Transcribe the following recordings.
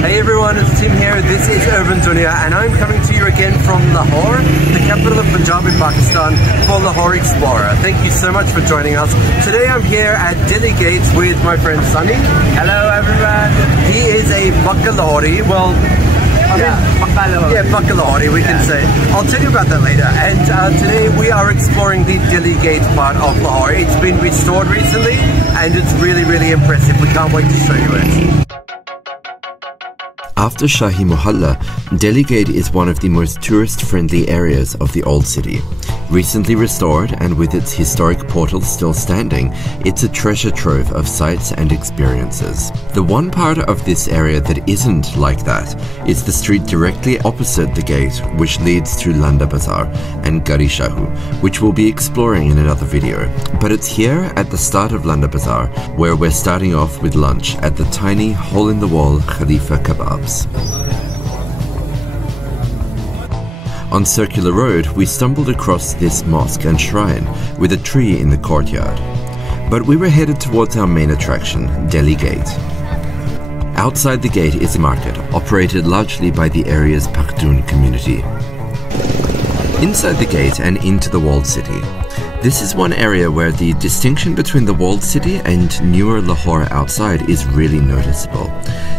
Hey everyone, it's Tim here. This is Urban Dunia and I'm coming to you again from Lahore, the capital of Punjab in Pakistan, for Lahore Explorer. Thank you so much for joining us. Today I'm here at Delhi Gate with my friend Sunny. Hello everyone. He is a Bakka Lahori. Well, Bakka Lahori we can say. I'll tell you about that later. And today we are exploring the Delhi Gate part of Lahore. It's been restored recently and it's really, really impressive. We can't wait to show you it. After Shahi Mohalla, Delhi Gate is one of the most tourist-friendly areas of the old city. Recently restored and with its historic portals still standing, it's a treasure trove of sights and experiences. The one part of this area that isn't like that is the street directly opposite the gate, which leads to Landa Bazaar and Gali, which we'll be exploring in another video. But it's here at the start of Landa Bazaar where we're starting off with lunch at the tiny hole-in-the-wall Khalifa Kebabs. On Circular Road, we stumbled across this mosque and shrine with a tree in the courtyard. But we were headed towards our main attraction, Delhi Gate. Outside the gate is a market, operated largely by the area's Pakhtun community. Inside the gate and into the walled city, this is one area where the distinction between the walled city and newer Lahore outside is really noticeable.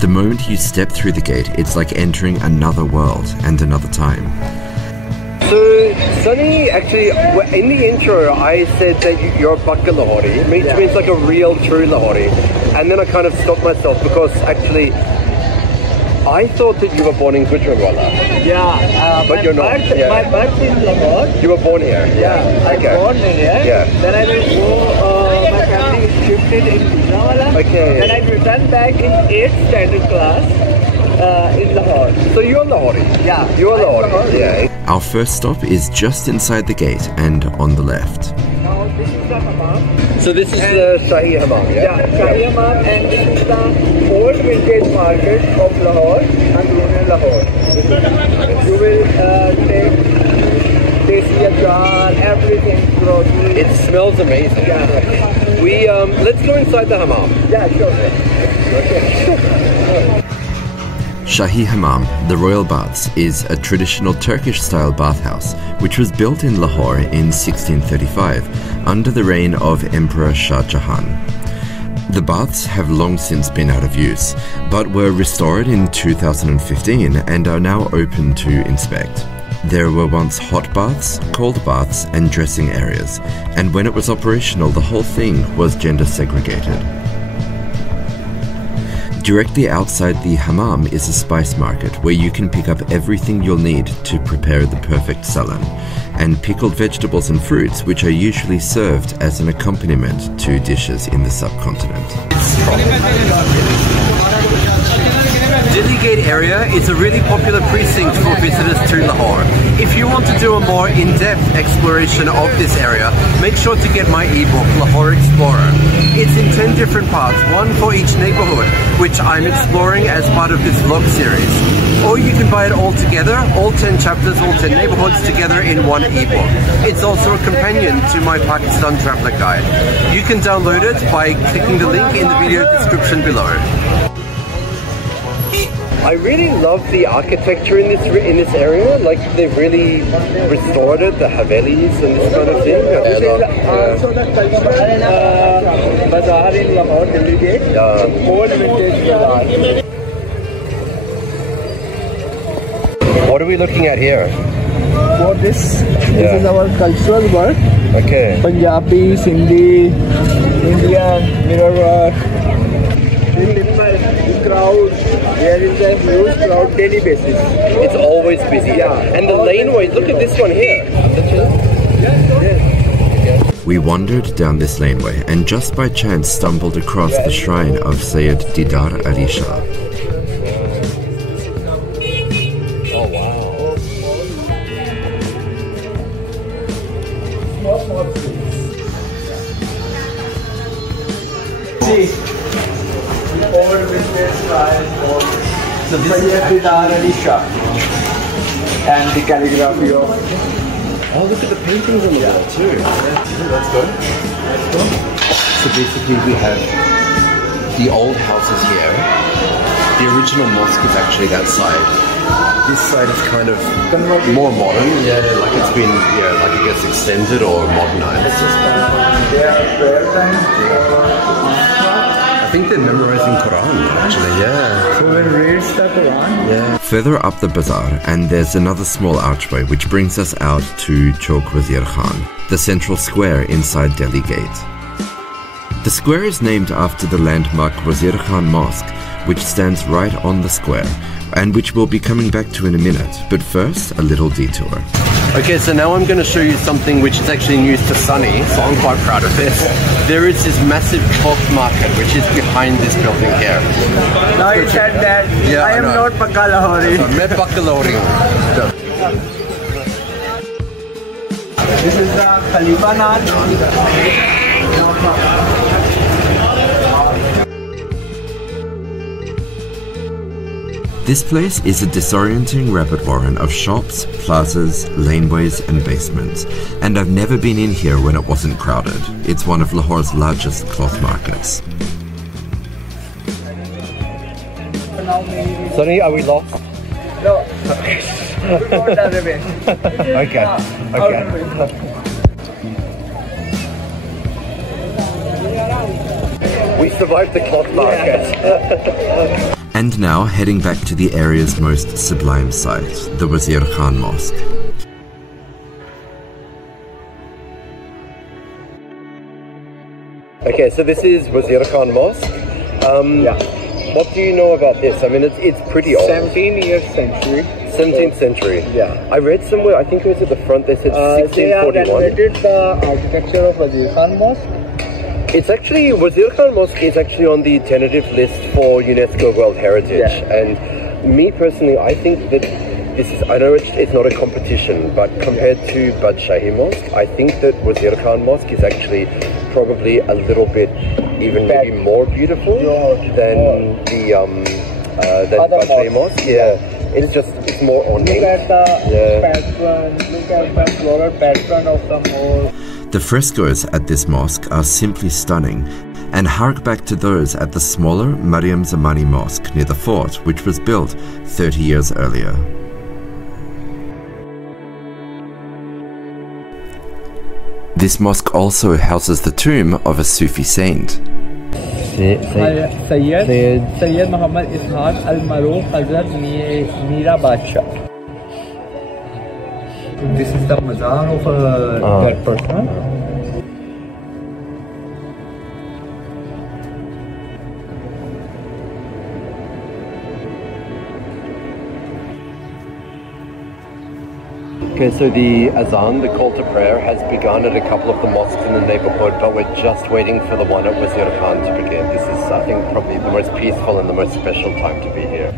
The moment you step through the gate, it's like entering another world and another time. So, Sunny, actually, in the intro, I said that you're Bakka Lahori, which means like a real, true Lahori. And then I kind of stopped myself because actually, I thought that you were born in Gujranwala. Yeah, but you're not. My birth in Lahore. You were born here? Yeah, I was born here. Yeah. Then I will go, my family shifted in Gujranwala. Okay. Then I returned back in 8th standard class in Lahore. So you're Lahori? Yeah. You're Lahori? Yeah. Our first stop is just inside the gate and on the left. Now this is the Hammam. So this is the Shahi Hammam, yeah? Yeah, Shahi Hammam, and this is the old vintage market of Lahore and rural Lahore. You will take desi achar, everything, groceries. It smells amazing. Yeah. We let's go inside the Hammam. Yeah, sure. Okay. Shahi Hammam, the Royal Baths, is a traditional Turkish-style bathhouse which was built in Lahore in 1635 under the reign of Emperor Shah Jahan. The baths have long since been out of use, but were restored in 2015 and are now open to inspect. There were once hot baths, cold baths and dressing areas, and when it was operational the whole thing was gender segregated. Directly outside the hammam is a spice market where you can pick up everything you'll need to prepare the perfect salan, and pickled vegetables and fruits which are usually served as an accompaniment to dishes in the subcontinent. Delhi Gate area is a really popular precinct for visitors to Lahore. If you want to do a more in-depth exploration of this area, make sure to get my ebook, Lahore Explorer. It's in 10 different parts, one for each neighborhood, which I'm exploring as part of this vlog series. Or you can buy it all together, all 10 chapters, all 10 neighborhoods together in one ebook. It's also a companion to my Pakistan traveler guide. You can download it by clicking the link in the video description below. I really love the architecture in this area. Like they've really restored it, the Havelis and this kind of thing. This is also the cultural bazaar in Lahore, Delhi Gate. Old vintage bazaar. What are we looking at here? For this is our cultural work. Okay. Punjabi, Sindhi, Indian, mirror work. Crowd, there is a huge crowd daily basis. It's always busy. Yeah. And the laneway, look at this one here. We wandered down this laneway and just by chance stumbled across the shrine of Sayyid Didar Ali Shah. Oh wow. See. Old business shrine of Sayyid Didar Ali Shah and the calligraphy of. Oh, look at the paintings on the wall too. Let's go. So basically we have the old houses here The original mosque is actually that side. This side is kind of more modern, yeah, like it's been, like I guess extended or modernized. I think they're memorizing Quran, actually, yeah. So when reads the Quran? Yeah. Further up the bazaar, and there's another small archway which brings us out to Chowk Wazir Khan, the central square inside Delhi Gate. The square is named after the landmark Wazir Khan Mosque, which stands right on the square, and which we'll be coming back to in a minute, but first, a little detour. Okay, so now I'm going to show you something which is actually news to Sunny, so I'm quite proud of this. There is this massive cloth market which is behind this building here. Now you said that I am not Pakka Lahori. मैं पक्का लाहौरी हूँ. This is the Khalifa Naan. This place is a disorienting rabbit warren of shops, plazas, laneways and basements, and I've never been in here when it wasn't crowded. It's one of Lahore's largest cloth markets. Sunny, are we lost? No. Okay. We survived the cloth market. And now heading back to the area's most sublime site, the Wazir Khan Mosque. Okay, so this is Wazir Khan Mosque. What do you know about this? I mean, it's pretty old. 17th century. 17th century. Yeah. I read somewhere, I think it was at the front, they said 1641. They have renovated the architecture of Wazir Khan Mosque. It's actually, Wazir Khan Mosque is actually on the tentative list for UNESCO World Heritage. And me personally, I think that this is, I know it's not a competition, but compared to Shahi Mosque, I think that Wazir Khan Mosque is actually probably a little bit even maybe more beautiful than the Shahi Mosque. Yeah. It's more ornate. Look at the pattern, look at the floral pattern of the mosque. The frescoes at this mosque are simply stunning and hark back to those at the smaller Mariam Zamani Mosque near the fort, which was built 30 years earlier. This mosque also houses the tomb of a Sufi saint. Sayyid Muhammad Ishaq Al-Maroof Hazrat Mira Badshah. This is the mazar of that person. Okay, so the azan, the call to prayer, has begun at a couple of the mosques in the neighborhood, but we're just waiting for the one at Wazir Khan to begin. This is, I think, probably the most peaceful and the most special time to be here.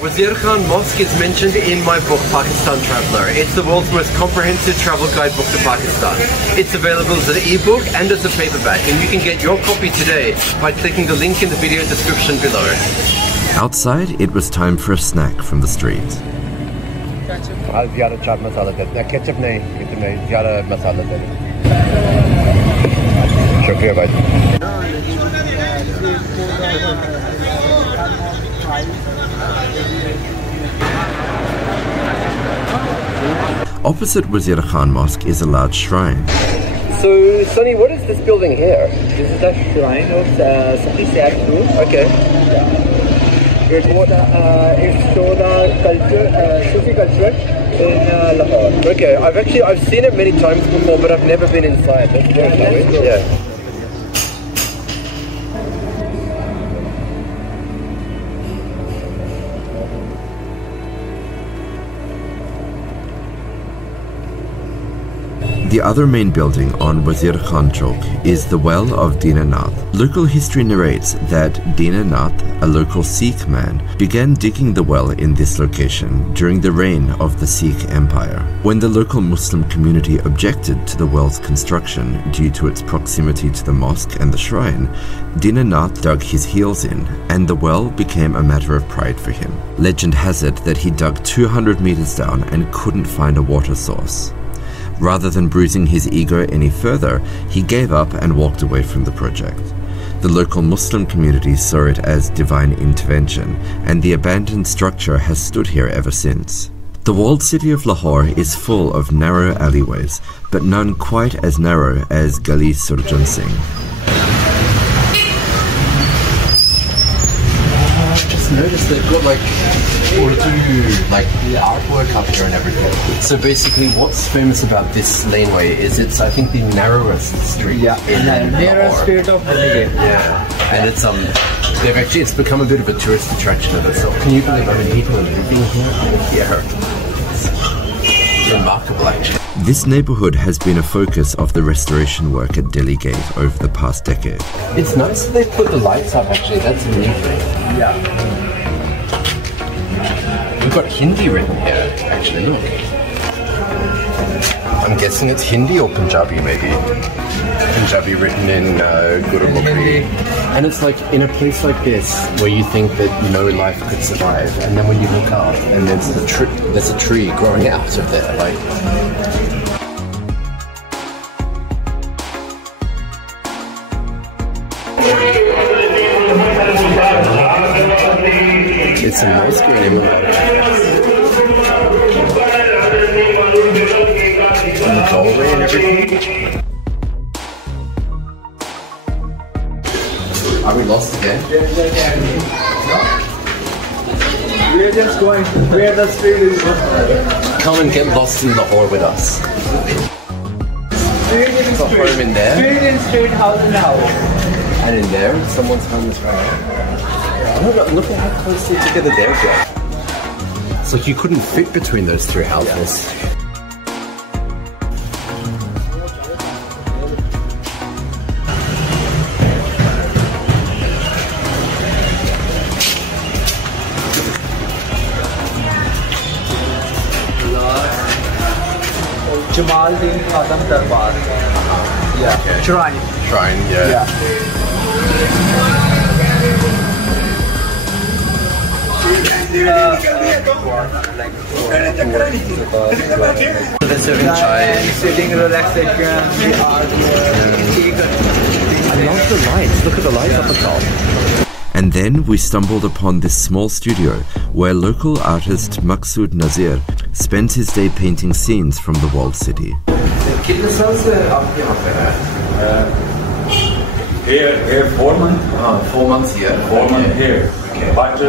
Wazir Khan Mosque is mentioned in my book Pakistan Traveller. It's the world's most comprehensive travel guidebook to Pakistan. It's available as an ebook and as a paperback, and you can get your copy today by clicking the link in the video description below. Outside, it was time for a snack from the street. Ketchup nahi, zyada masala nahi. Shukriya bhai. Opposite Wazir Khan Mosque is a large shrine. So, Sunny, what is this building here? This is the shrine of Sati Said Guru. Okay. It shows the culture, Sufi culture in Lahore. Okay, I've seen it many times before, but I've never been inside. Let's go. Yeah. The other main building on Wazir Khan Chowk is the Well of Dinanath. Local history narrates that Dinanath, a local Sikh man, began digging the well in this location during the reign of the Sikh Empire. When the local Muslim community objected to the well's construction due to its proximity to the mosque and the shrine, Dinanath dug his heels in, and the well became a matter of pride for him. Legend has it that he dug 200 meters down and couldn't find a water source. Rather than bruising his ego any further, he gave up and walked away from the project. The local Muslim community saw it as divine intervention, and the abandoned structure has stood here ever since. The walled city of Lahore is full of narrow alleyways, but none quite as narrow as Gali Surjan Singh. Just noticed they've got like Urdu, like the artwork up here and everything. So basically, what's famous about this laneway is it's, I think, the narrowest street in narrowest street of Delhi Gate. Yeah, and it's become a bit of a tourist attraction of itself. Can you believe how many people are living here? Yeah, it's remarkable actually. This neighborhood has been a focus of the restoration work at Delhi Gate over the past decade. It's nice that they've put the lights up actually, that's a new thing. Yeah. We've got Hindi written here, actually, look. I'm guessing it's Hindi or Punjabi, maybe. Punjabi written in Gurumukhi. And it's like, in a place like this, where you think that no life could survive, and then when you look up, and there's a tree growing out of there, like... It's a mosque in and the doorway and everything. Are we lost again? We're just going where the street is. Come and get lost in Lahore with us. Street in Got home in there. Street in street, house in house. And in there, someone's home as well. Look at how closely together they're going. It's like you couldn't fit between those three houses. Jamal Din Khadam Darbar. Yeah. Okay. Shrine. Shrine, yeah. Yeah. They're serving chai. Sitting relaxation, the art. I love the lights. Look at the lights up the top. And then we stumbled upon this small studio where local artist Maqsood Nazir spends his day painting scenes from the walled city. Here 4 months. 4 months here. 4 months here. Okay. But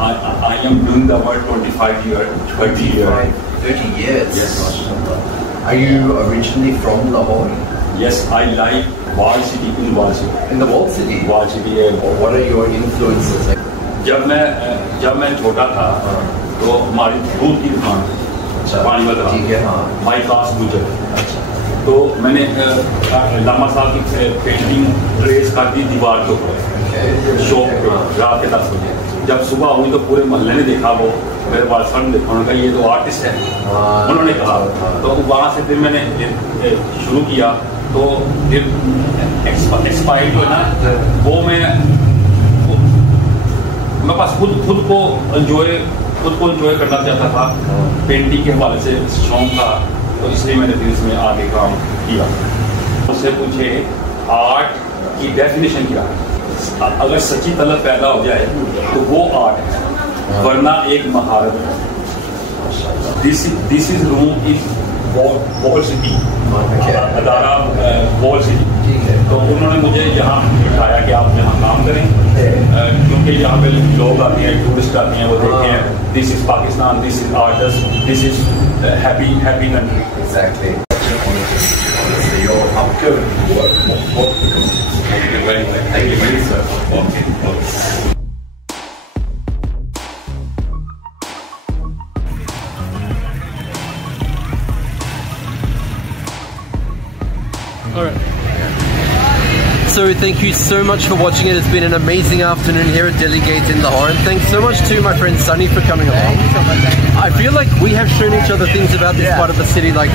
I am doing the work 25 years, 20 years. 30 years? Yes. Are you originally from Lahore? Yes, I like walled city in walled city. In the walled city? Walled city है. What are your influences? जब मैं छोटा था तो हमारी दूध की दुकान पानी वाला ठीक है हाँ माई क्लास गुजर तो मैंने लामा साहब की पेंटिंग ट्रेस कर दी दीवार के ऊपर शॉप पे रात के 10 बजे जब सुबह हुई तो पूरे मोहल्ले ने देखा वो मेरे पास फंड देखा उन्होंने कहा ये तो आर्टिस्ट है उन्होंने कहा तो वहाँ से फिर मैंने शुरू किया तो फिर एक्सपायर्ड जो है ना वो मैं पास खुद को एंजॉय करना चाहता था पेंटिंग के हवाले से शौक था तो इसलिए मैंने फिर इसमें आगे काम किया उससे पूछे आर्ट की डेफिनेशन क्या है अगर सच्ची तलब पैदा हो जाए तो वो आर्ट है वरना एक महारत है this is room is wall city अदारा वॉल सिटी तो उन्होंने मुझे यहाँ बिठाया कि आप यहाँ काम करें, क्योंकि यहाँ पे लोग आते हैं, टूरिस्ट आते हैं, वो देखते हैं this is Pakistan, this is artist, this is happy country. Exactly. Honestly, your upcoming work. Thank you very much. Thank you very much. Okay. Alright. So thank you so much for watching it. It's been an amazing afternoon here at Delhi Gate in Lahore, and thanks so much to my friend Sunny for coming along. Thank you so much. I feel like we have shown each other things about this part of the city. Like,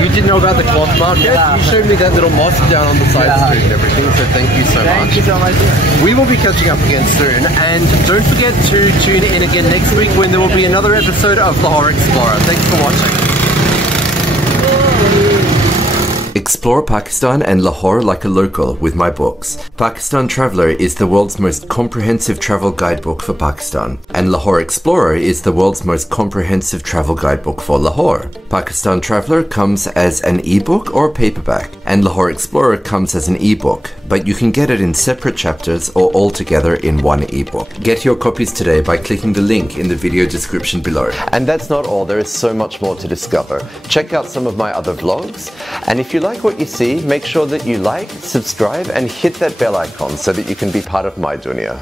you didn't know about the cloth market. You showed me that little mosque down on the side street and everything. So thank you so much. Thank you so much. We will be catching up again soon, and don't forget to tune in again next week when there will be another episode of Lahore Explorer. Thanks for watching. Explore Pakistan and Lahore like a local with my books. Pakistan Traveller is the world's most comprehensive travel guidebook for Pakistan, and Lahore Explorer is the world's most comprehensive travel guidebook for Lahore. Pakistan Traveller comes as an ebook or a paperback, and Lahore Explorer comes as an ebook, but you can get it in separate chapters or all together in one ebook. Get your copies today by clicking the link in the video description below. And that's not all, there is so much more to discover. Check out some of my other vlogs, and if you like what you see, make sure that you like, subscribe and hit that bell icon so that you can be part of my dunya.